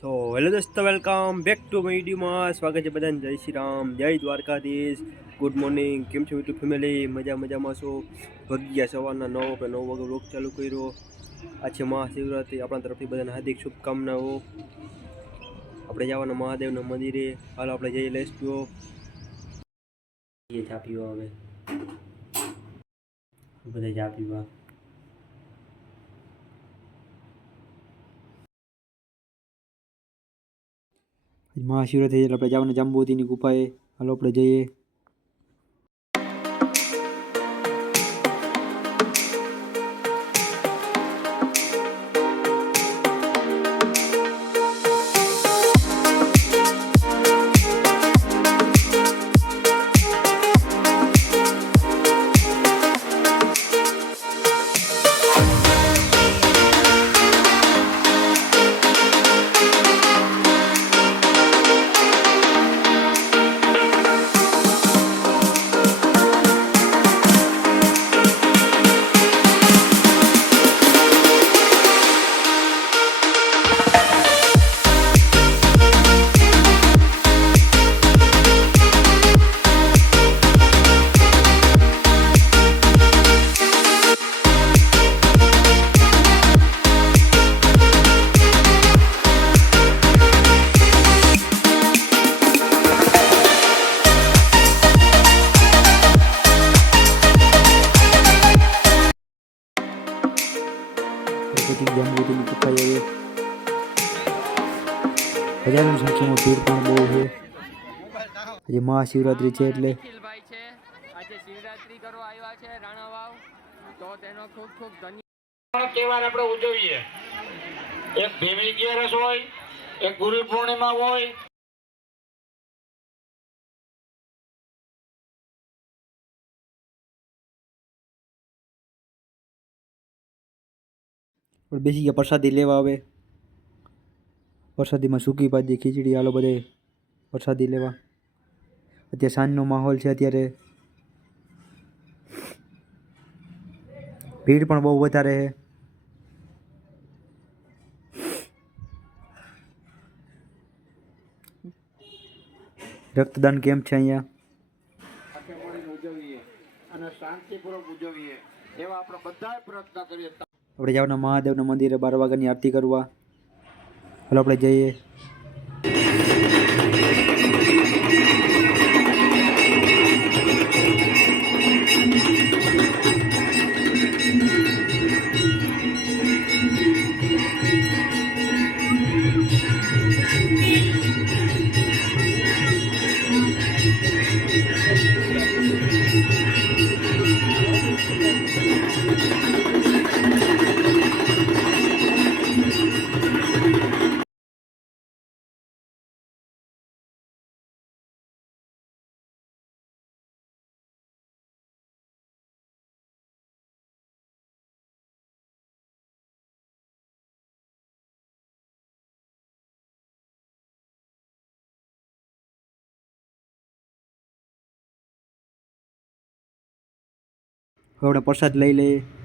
So hello દોસ્તો, welcome back to my વિડીયોમાં. સ્વાગત છે બધાને. જય શ્રી રામ, જય દ્વારકાધીશ. Good morning. કેમ છો યુટ્યુબ ફેમિલી? મજામાં છો? વાગ્યા સવારના 9 આપણે 9 વાગે વ્લોગ ચાલુ કર્યો. આ છે મહાશિવરાત્રિ. આપણા તરફથી બધાને હાર્દિક શુભકામનાઓ. આપણે જવાના મહાદેવના મંદિરે. હાલો આપણે જઈએ. Let's go. એ ચા પીવા હવે બધા ચા પીવા. મહાશિવરાત્રિ એટલે આપણે જવાના જાંબુવતીની ગુફાએ. હાલો આપણે જઈએ. જાંબુવતીની ગુફાએ હજારોની સંખ્યામાં ભીડ પણ બહુ છે. આજે મહાશિવરાત્રિ છે એટલે આજે શિવરાત્રી કરવા આવ્યા છે રાણાવાવ, તો તેનો ખૂબ ખૂબ ધન્યવાદ. તહેવાર આપણે ઉજવીએ. એક ભીમી અગિયારસ હોય, એક ગુરુ પૂર્ણિમા હોય. બેસી ગયા પ્રસાદી લેવા. આવે પ્રસાદીમાં સૂકી ભાજી, ખીચડી. હાલો બધે પ્રસાદી લેવા. અત્યારે સાંજનો માહોલ છે. અત્યારે ભીડ પણ બહુ વધારે છે. રક્તદાન કેમ્પ છે અહીંયા. ઉજવીએ અને શાંતિપૂર્વક ઉજવીએ એવા આપણે બધાય પ્રયત્ન કરીએ. આપણે જવાના મહાદેવના મંદિરે 12 વાગ્યાની આરતી કરવા. હાલો આપણે જઈએ. હવે આપણે પ્રસાદ લઈ લઈએ.